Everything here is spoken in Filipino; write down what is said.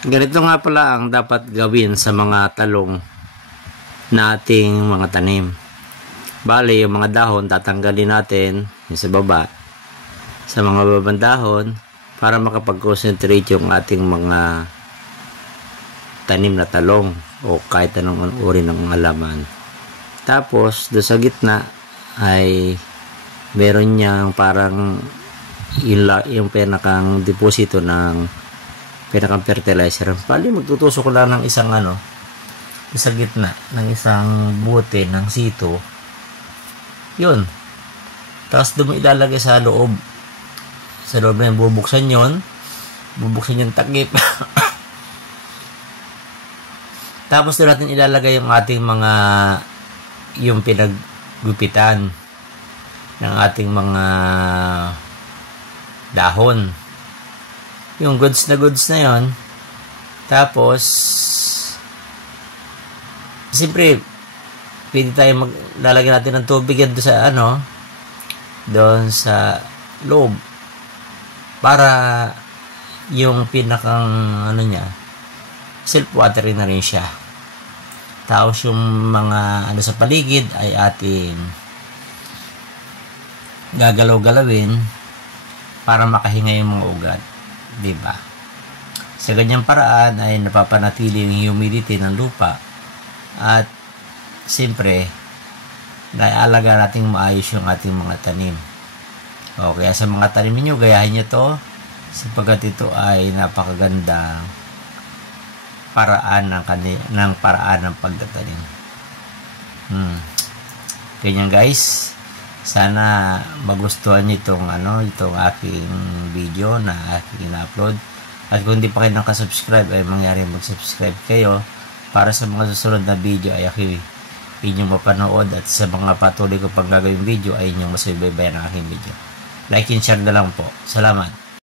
Ganito nga pala ang dapat gawin sa mga talong na ating mga tanim. Bale, yung mga dahon tatanggalin natin yung sa baba, sa mga babang dahon, para makapag-concentrate yung ating mga tanim na talong o kahit anong uri ng halaman. Tapos doon sa gitna ay meron niyang parang yung pinakang deposito ng pinakang fertilizer. Bali, magtutusok ko lang ng isang sa gitna ng isang bote ng sito. Yun. Tapos doon mo ilalagay sa loob. Sa loob na yun, bubuksan yun. Bubuksan yung takip. Tapos doon natin ilalagay yung ating mga yung pinaggupitan ng ating mga dahon. Yung goods na yon. Tapos siyempre pwede tayo maglalagay natin ng tubig doon sa doon sa loob para yung pinakang niya self-watering na rin siya. Tapos yung mga sa paligid ay ating gagalaw-galawin para makahinga yung mga ugat. Diba? Sa ganyang paraan ay napapanatili yung humidity ng lupa at siyempre naialaga natin maayos yung ating mga tanim. O kaya sa mga tanim niyo, gayahin niyo to sapagkat ito ay napakagandang paraan ng pagtatanim. Ganyan guys. Sana magustuhan niyo itong aking video na aking ina-upload. At kung hindi pa kayo nakasubscribe ay mangyari mag-subscribe kayo para sa mga susunod na video ay inyong mapanood at sa mga patuloy ko pang gagawing video ay inyong masubaybayan ang aking video. Like and share na lang po. Salamat.